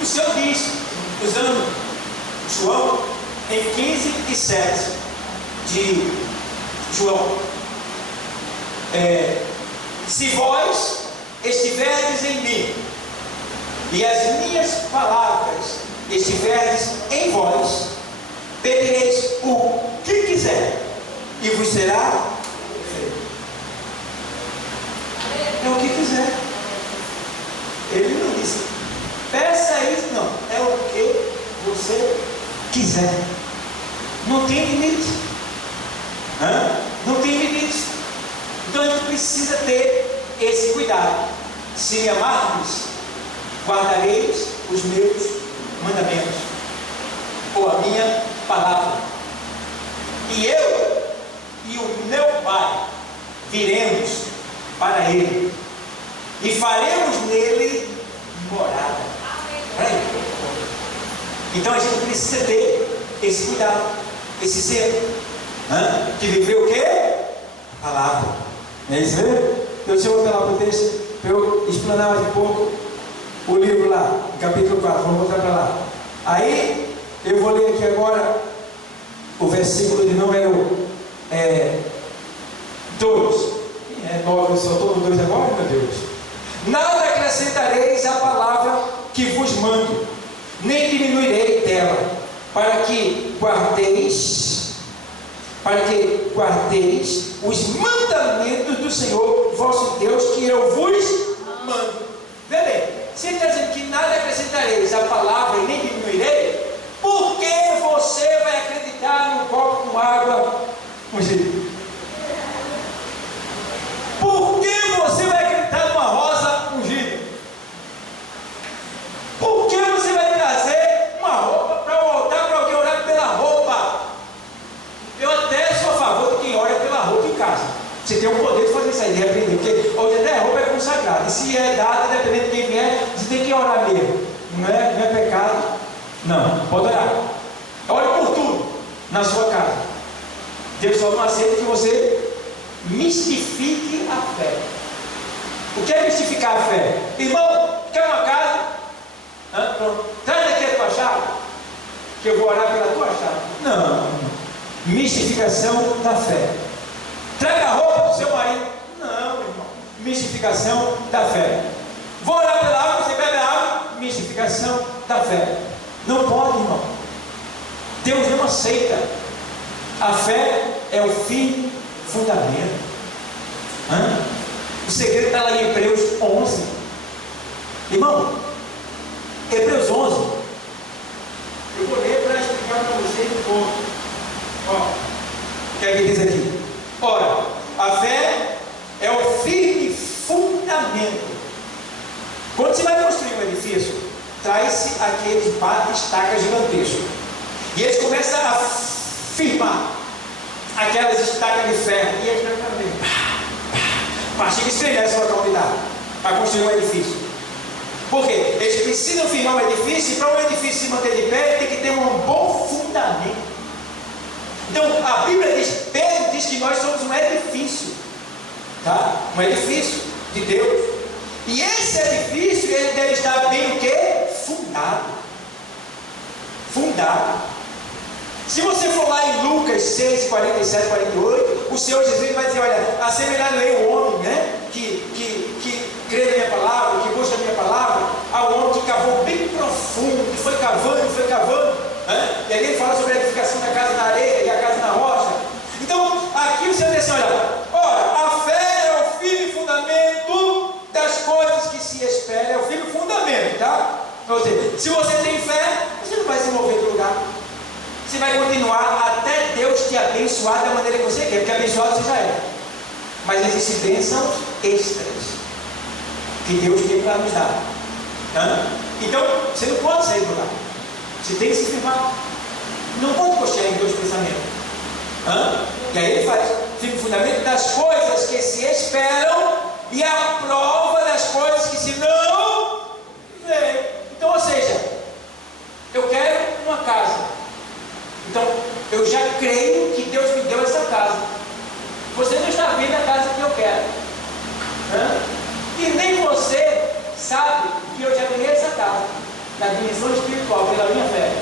O Senhor diz, usando João, em 15 e 7 de João, se vós estiverdes em mim, e as minhas palavras estiverdes em vós, pedireis o que quiser, e vos será feito. É o que quiser. Ele não disse, peça isso, não. É o que você quiser. Não tem limite. Não tem limite. Então a gente precisa ter esse cuidado. Se me amardes, guardareis os meus mandamentos, ou a minha palavra. E eu e o meu Pai viremos para ele, e faremos nele morada. Então a gente precisa ter esse cuidado, esse zelo, de viver o quê? A palavra. É isso mesmo? Eu chamo pela para o texto, para eu explanar mais um pouco. o livro lá, capítulo 4, vamos voltar para lá. Aí, eu vou ler aqui agora o versículo de número 2. 9, só estou no 2 agora, meu Deus. Nada acrescentareis à palavra que vos mando, nem diminuirei dela, para que guardeis os mandamentos do Senhor vosso Deus, que eu vos mando. Vê bem, se ele está dizendo que nada acrescentareis à palavra e nem diminuirei, por que você vai acreditar num copo com água ungida? Por que você vai acreditar numa rosa ungida? Por que você vai trazer uma roupa para o altar para alguém orar pela roupa? Eu até sou a favor de quem ora pela roupa em casa. Você tem o poder de fazer isso aí, de aprender, porque hoje até a roupa é consagrada. E se é dada, dependendo de quem vier, você tem que orar mesmo. Não é pecado. Não, pode orar. Ore por tudo na sua casa. Deus só não aceita que você mistifique a fé. O que é mistificar a fé? Irmão, quer uma casa? Pronto. Traz aqui a tua chave, que eu vou orar pela tua chave. Não. Mistificação da fé. Traga a roupa do seu marido. Não, irmão. Mistificação da fé. Vou orar pela água, você bebe a água. Mistificação da fé. Não pode, irmão. Deus não aceita. A fé é o fim fundamento. O segredo está lá em Hebreus 11. Irmão, Hebreus 11. Eu vou ler para explicar para vocês um pouco. O que é que diz aqui? Ora, a fé é o firme fundamento. Quando você vai construir um edifício, traz-se aqueles estacas gigantescos. E eles começam a firmar aquelas estacas de ferro. E eles chega a estrenar essa localidade para construir um edifício. Por quê? Eles precisam firmar um edifício, e para um edifício se manter de pé, tem que ter um bom fundamento. Então, a Bíblia diz, Pedro diz que nós somos um edifício, tá? Um edifício de Deus. E esse edifício, ele deve estar bem o quê? Fundado. Fundado. Se você for lá em Lucas 6, 47, 48, o Senhor Jesus vai dizer, olha, assemelhar-lhe o homem, né? Que crê na minha palavra, que busca a minha palavra, ao homem que cavou bem profundo, que foi cavando, né? E aí ele fala sobre a edificação da casa na areia e a casa na rocha. Então, aqui o Senhor diz assim, olha, a fé é o firme fundamento das coisas que se esperam, é o firme fundamento, tá? Ou seja, se você tem fé, você não vai se mover do lugar. Você vai continuar até Deus te abençoar da maneira que você quer, porque abençoado você já é. Mas existem bênçãos extras que Deus tem para nos dar. Então, você não pode sair do lugar. Você tem que se firmar. Não pode cochear em dois pensamentos. E aí ele faz firme fundamento das coisas que se esperam e a prova das coisas que se não vê. Então, ou seja, eu quero uma casa. Então, eu já creio que Deus me deu essa casa. Você não está vendo a casa que eu quero. E nem você sabe que eu já ganhei essa casa na dimensão espiritual, pela minha fé.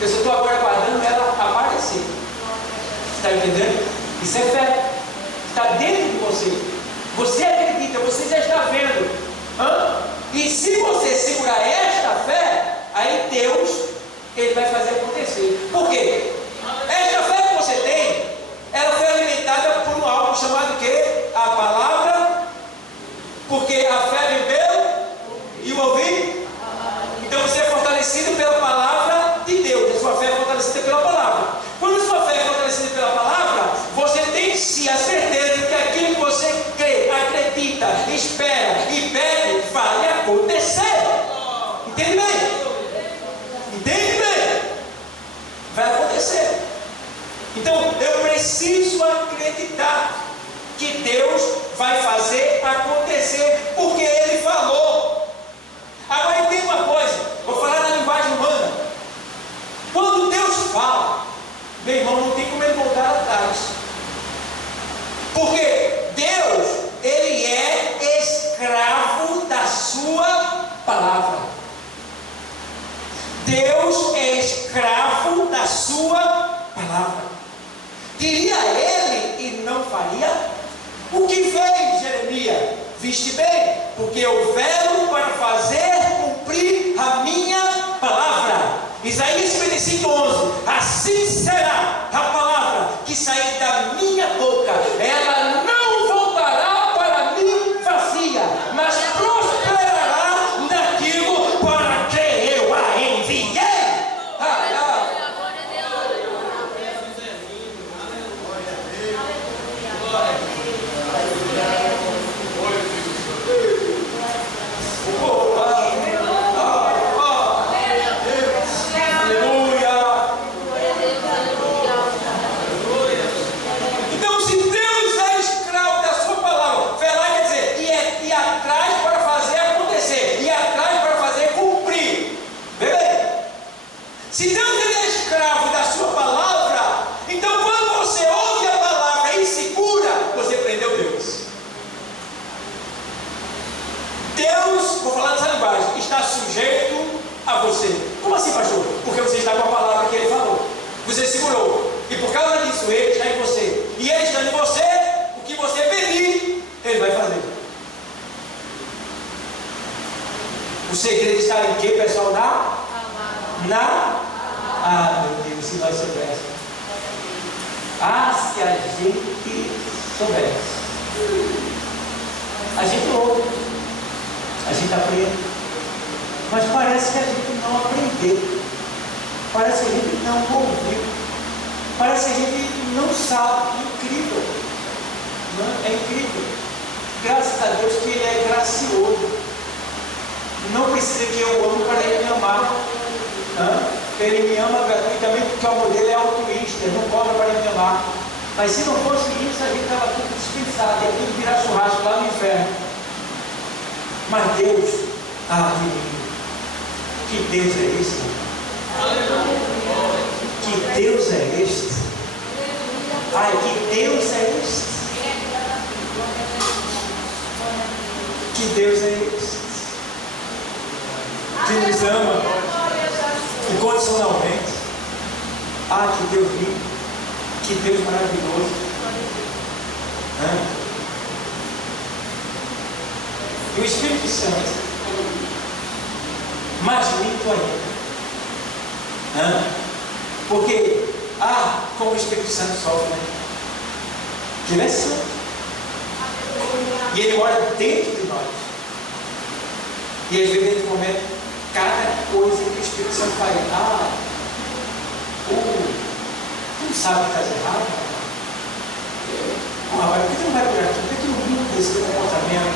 Eu só estou agora aguardando ela aparecer. Está entendendo? Isso é fé. Está dentro de você. Você acredita, você já está vendo. E se você segurar esta fé, aí Deus, Ele vai fazer acontecer. Por quê? Esta fé que você tem, ela foi alimentada por algo chamado o quê? A palavra. Porque a fé vem pelo e o ouvir. Então você é fortalecido pela palavra de Deus. A sua fé é fortalecida pela palavra. Quando a sua fé é fortalecida pela palavra, você tem em si a certeza de que aquilo que você crê, acredita, espera e pede, vai acontecer. Entende bem? Entende bem? Vai acontecer. Então eu preciso acreditar que Deus vai fazer acontecer, porque Ele falou. Agora entenda uma coisa, vou falar na linguagem humana. Quando Deus fala, meu irmão, não tem como Ele voltar atrás. Porque Deus, Ele é escravo da sua palavra. escravo da sua palavra. Diria ele e não faria? O que fez Jeremias? Viste bem, porque eu velo para fazer cumprir a minha palavra. Isaías 55:11. Assim será a palavra que sair da minha boca, ela não voltará para mim vazia, mas prosperará naquilo para que eu a enviei. Se Deus ele é escravo da sua palavra, então quando você ouve a palavra e segura, você prendeu Deus. Deus, vou falar dessa linguagem, está sujeito a você. Como assim, pastor? Porque você está com a palavra que ele falou. Você segurou. E por causa disso, ele está em você. E ele está em você, o que você pedir, ele vai fazer. O segredo está em quê, pessoal? Meu Deus, se nós soubéssemos. Se a gente soubesse. A gente ouve, a gente aprende, mas parece que a gente não aprendeu, parece que a gente não ouviu, parece que a gente não sabe. Incrível, não? É incrível. Graças a Deus que Ele é gracioso. Não precisa que eu ame para Ele me amar. Ele me ama gratuitamente porque o amor dele é altruísta, ele não cobra para me amar. Mas se não fosse isso, a gente estava tudo dispensado, ia tudo virar churrasco lá no inferno. Mas Deus, que Deus é esse? Que Deus é este? Que Deus é este? Que Deus é este? Que nos ama incondicionalmente. Que Deus lindo, que Deus maravilhoso. E o Espírito Santo, mais lindo ainda. Porque, como o Espírito Santo sofre, né? Que ele é santo. E ele mora dentro de nós. E às vezes, nesse momento, cada coisa que o Espírito Santo faz, tu não sabe que faz errado? Rapaz, por que tu não vai por aqui? Por que tu não muda esse teu comportamento?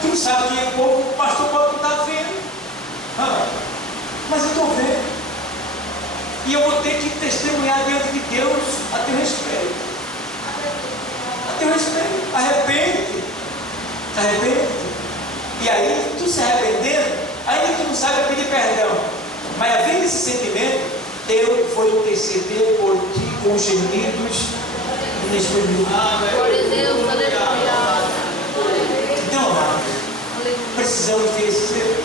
Tu não sabe que o pastor pode não estar vendo. Mas eu estou vendo. E eu vou ter que testemunhar diante de Deus a teu respeito. A teu respeito. Arrepende-te. E aí, tu se arrependendo, ainda que tu não saiba pedir perdão, mas havendo esse sentimento, eu vou interceder por ti com gemidos inexprimíveis. Glória a Deus, aleluia. Então, precisamos ter esse jeito.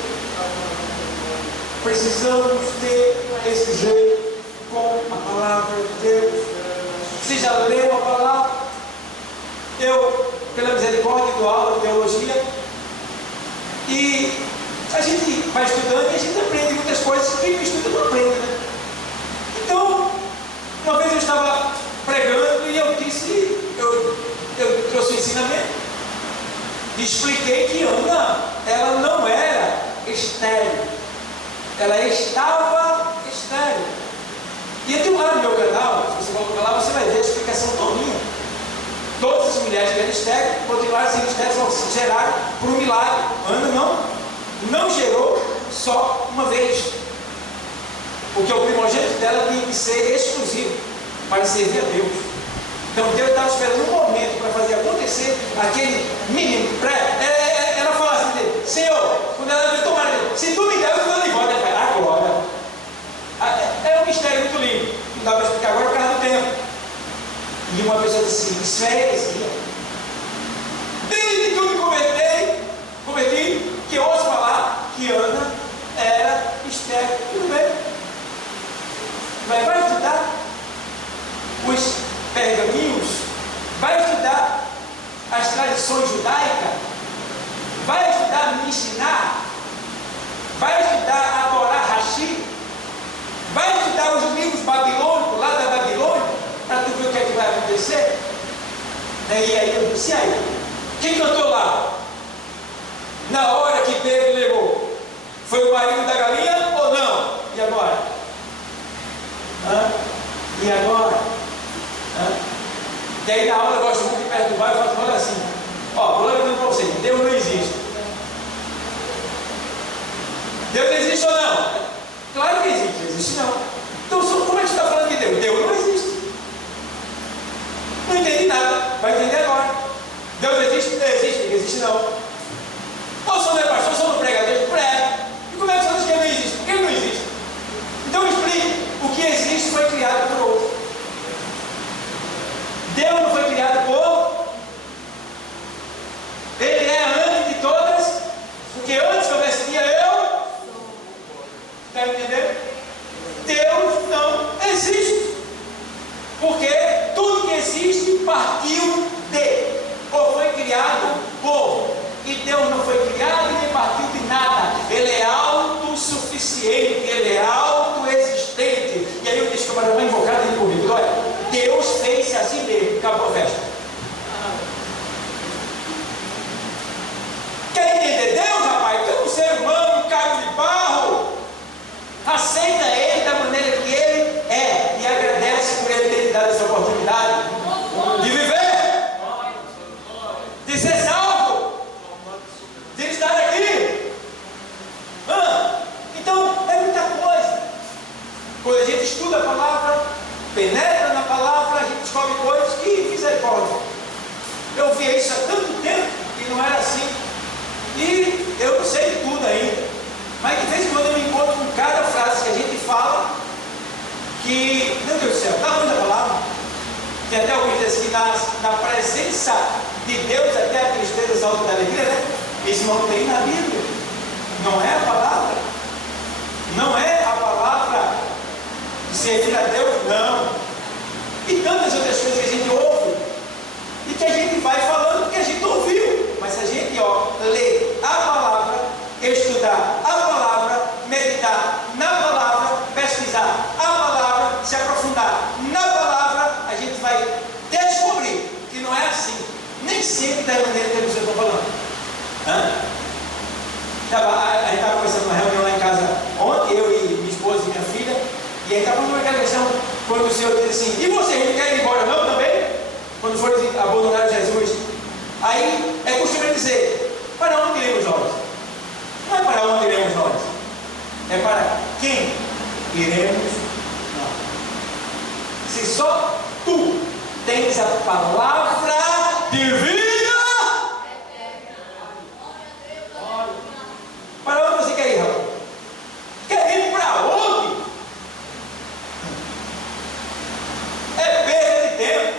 Precisamos ter esse jeito com a palavra de Deus. Você já leu a palavra? Eu, pela misericórdia, dou aula de teologia. E a gente vai estudando e a gente aprende muitas coisas que quem não estuda não aprende, né? Então, uma vez eu estava pregando e eu disse, eu trouxe um ensinamento e expliquei que Ana, ela não era estéril, ela estava estéril. E eu tenho lá no meu canal, se você colocar lá, você vai ver a explicação todinha. Todas as mulheres que eram estéreis continuaram sendo estéreis, vão se gerar por um milagre. Ana não gerou só uma vez, porque o primogênito dela tinha que ser exclusivo para servir a Deus. Então Deus estava esperando um momento para fazer acontecer aquele mínimo. Ela fala assim: Senhor, quando ela veio tomar, se tu me der, eu estou de volta. Ela fala: agora. É um mistério muito lindo, não dá para explicar agora por causa do tempo. E uma pessoa disse assim: isso é heresia. Desde que eu me converti, que eu ouço falar que Ana era estéril. Tudo bem. E aí eu disse, e aí? Quem cantou lá? Na hora que Pedro levou, foi o marido da galinha ou não? E agora? E agora? E aí na aula eu gosto muito de perturbar e falo assim, ó, vou lembrando para vocês, Deus não existe. Deus existe ou não? Claro que existe, existe não. Então como é que você está falando de Deus? Deus não existe. Não entendi nada, vai entender agora. Deus existe? Não existe, não existe não. Ou só não é pastor, ou só não prega Deus? Prega. E como é que você diz que ele não existe? Porque ele não existe. Então me explique, o que existe foi criado por outro. Deus não foi criado por... Ele é antes de todas, porque antes que houvesse dia eu... Está entendendo? Deus não existe. Porque tudo que existe partiu de, ou foi criado por. E Deus não foi criado e nem partiu de nada. Ele é autossuficiente, ele é autoexistente. E aí eu disse que eu vou invocar ele comigo. Olha, Deus fez assim mesmo, acabou a festa. Quer entender Deus, rapaz? Deus é um ser humano, um carro de barro. Aceita ele da maneira que ele é e agradece por ele ter te dado essa oportunidade de viver, de ser salvo, de estar aqui. Então é muita coisa. Quando a gente estuda a palavra, penetra na palavra, a gente descobre coisas que misericórdia. Eu via isso há tanto tempo que não era assim. E eu não sei de tudo ainda. Mas de vez em quando eu me encontro com cada frase que a gente fala que, meu Deus do céu, está ruim da palavra. Tem até alguns que dizem que na presença de Deus até a tristeza exalta da alegria, né? Isso não tem na Bíblia. Não é a palavra. Não é a palavra de servir a Deus, não. E tantas outras coisas que a gente ouve e que a gente vai falando porque a gente ouviu. Mas se a gente lê a palavra, estudar a palavra, meditar na palavra, pesquisar a palavra, se aprofundar na palavra, a gente vai descobrir que não é assim, nem sempre da maneira que você está falando. A gente estava conversando numa reunião lá em casa ontem, eu e minha esposa e minha filha, e aí estava falando aquela questão quando o Senhor disse assim, e vocês não querem ir embora não também? Quando forem abandonar Jesus? Aí é costume dizer, para onde iremos nós? Não é para onde iremos nós, é para quem iremos nós. Se só tu tens a palavra de vida, para onde você quer ir, rapaz? Quer ir para onde? É perda de tempo,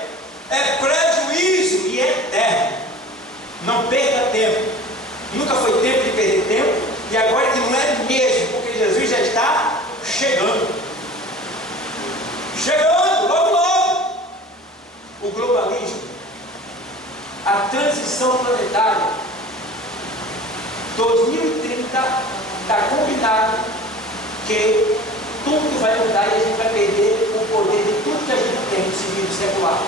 é prejuízo e é eterno. Não perca tempo. Nunca foi tempo de perder tempo, e agora que não é mesmo, porque Jesus já está chegando. Chegando, logo logo. O globalismo, a transição planetária, 2030 está combinado que tudo vai mudar e a gente vai perder o poder de tudo que a gente tem no civil secular.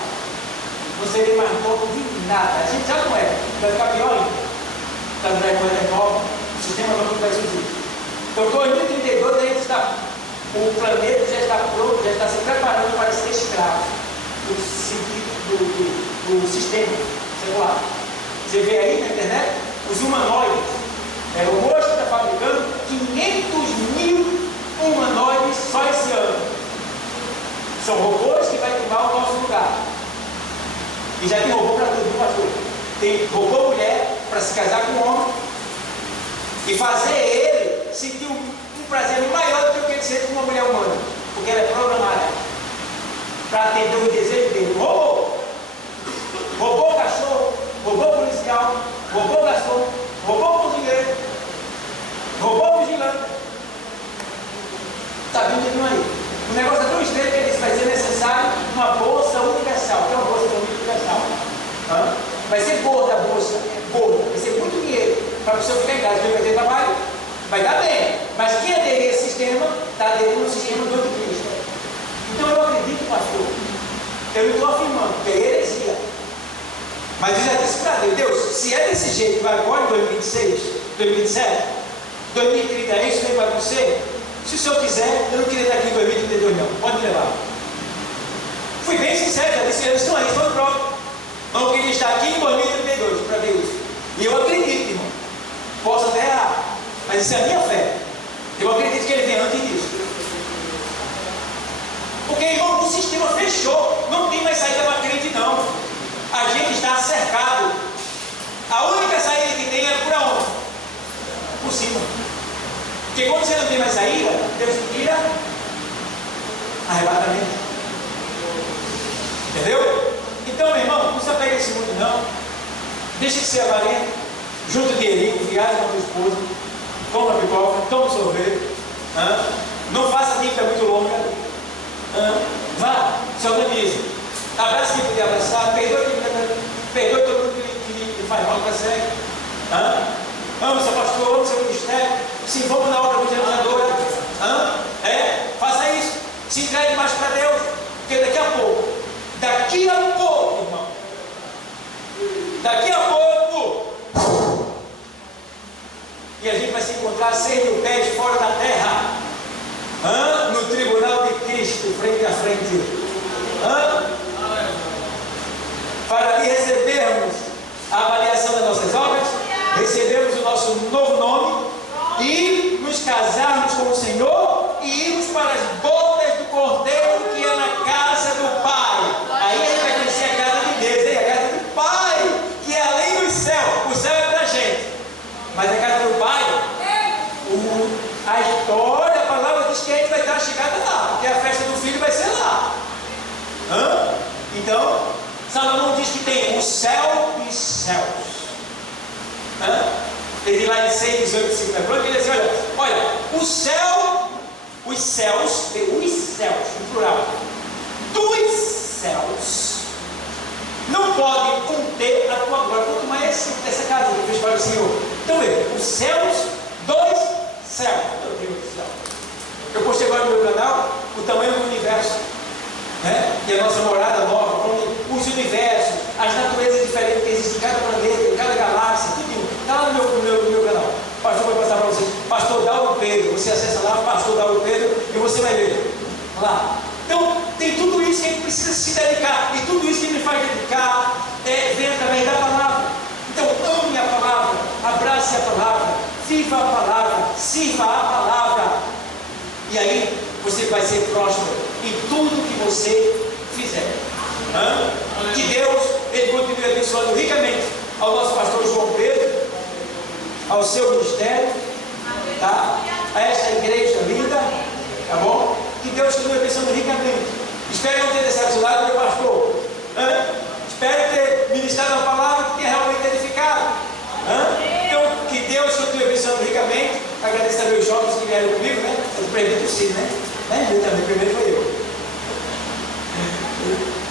Não serei mais dono de nada. A gente já não é, vai ficar pior ainda. Está no moeda nova, o sistema novo do Brasil existe. Então, 2032, a gente está, o planeta já está pronto, já está se preparando para ser escravo do sistema secular. Você vê aí na internet os humanoides. O Mostra está fabricando 500.000 humanoides só esse ano. São robôs que vão tomar o nosso lugar. E já tem robô para tudo, viu, pastor? Tem robô mulher para se casar com o homem e fazer ele sentir um prazer maior do que o que ele sente com uma mulher humana, porque ela é programada para atender o desejo dele. Robô cachorro, robô policial, robô garçom, robô cozinheiro, robô vigilante. Está vindo aí. O negócio é tão estreito que ele disse, vai ser necessário uma bolsa universal. O que é uma bolsa universal? Vai ser gorda a bolsa, gorda, vai ser muito dinheiro para a pessoa ficar em casa, vai ter trabalho, vai dar bem. Mas quem aderir a esse sistema, está aderindo ao sistema do anticristo. Então eu acredito, pastor, eu não estou afirmando, que é heresia. Mas eu já disse para Deus, Deus, se é desse jeito, vai agora em 2026, 2027, 2030, é isso que vai acontecer? Se o Senhor quiser, eu não queria estar aqui em 2032 não, pode me levar. Fui bem sincero, já disse, eles estão aí, estão prontos. Não queria estar aqui em 2032 para ver isso. E eu acredito, irmão. Posso até errar, mas isso é a minha fé. Eu acredito que ele vem antes disso. Porque, irmão, o sistema fechou. Não tem mais saída para crente, não. A gente está cercado. A única saída que tem é por onde? Por cima. Porque quando você não tem mais saída, Deus tira arrebatamento. Entendeu? Então, meu irmão, não se apega a esse mundo, não. Deixa de ser avarento. Junta o dinheirinho, viaja com a tua esposa. Toma pipoca, toma sorvete. Não faça dívida muito longa. Vá, se organize. Abraça quem puder abraçar. Perdoe todo mundo que faz mal para você. Ame seu pastor, ame seu ministério. Se envolva na obra evangelizadora. Faça isso. Se entregue mais para Deus. Porque daqui a pouco, irmão, daqui a pouco, e a gente vai se encontrar 100.000 pés fora da terra, no tribunal de Cristo, frente a frente, para ali recebermos a avaliação das nossas obras, recebermos o nosso novo nome e nos casarmos com o Senhor e irmos para as bodas do Cordeiro que é na casa do Pai. Aí a gente vai conhecer a casa de Deus, hein? A casa do Pai, que é além do céu. O céu é para a gente, mas a casa do Pai, a história, a palavra diz que a gente vai estar chegada lá, porque a festa do Filho vai ser lá. Então, Salomão diz que tem o céu e céus. Ele lá em 6, 18, 5, ele diz assim, olha, o céu, os céus, no plural, dos céus, não podem conter a tua glória, quanto mais essa casa que fez para o Senhor. Então, os céus, dos céus, meu Deus do céu. Eu postei agora no meu canal o tamanho do universo, e a nossa morada nova, os universos, as naturezas diferentes que existem em cada planeta, em cada galáxia, tudo está lá no meu canal. O pastor vai passar para vocês, Pastor Dauro Pedro. Você acessa lá, Pastor Dauro Pedro, e você vai ver lá. Então, tem tudo isso que a gente precisa se dedicar, e tudo isso que me faz dedicar vem através da palavra. Então, ame a palavra, abrace a palavra, viva a palavra, sirva a palavra, e aí você vai ser próspero em tudo que você fizer. Que Deus, Ele continue abençoando ricamente ao nosso pastor João Pedro, ao seu ministério, tá? A esta igreja linda, tá bom? Que Deus continue abençoando ricamente. Espero não ter decepcionado meu pastor. Espero ter ministrado uma palavra que tenha realmente edificado. Então, que Deus continue abençoando ricamente. Agradeço também os jovens que vieram comigo, né? Eu primeiro sim, né? Eu também, primeiro foi eu.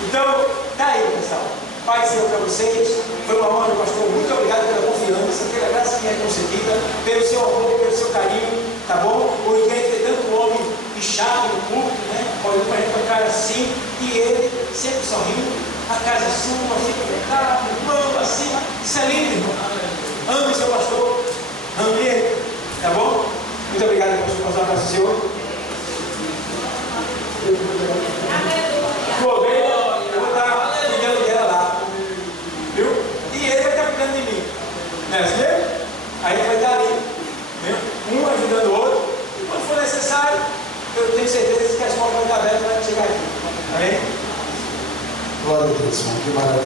Então, tá aí, pessoal. Pai do Senhor para vocês. Foi uma honra, pastor. Muito obrigado pela confiança, pela graça que me é concedida, pelo seu amor, pelo seu carinho, tá bom? Hoje tem tanto homem chato no culto, né? Olhando para a gente com a cara assim, e ele sempre sorrindo, a casa sua, assim, conectada, mão acima. Isso é lindo, irmão. Ame o seu pastor, ame ele, tá bom? Muito obrigado, pastor, por passar para o Senhor. Vou ver, eu vou estar cuidando dela lá, viu? E ele vai estar cuidando de mim, não é assim mesmo? Aí ele vai estar ali, viu? Um ajudando o outro, e quando for necessário, eu tenho certeza que as portas vão estar abertas para chegar aqui, amém? Glória a Deus, irmão, que maravilha.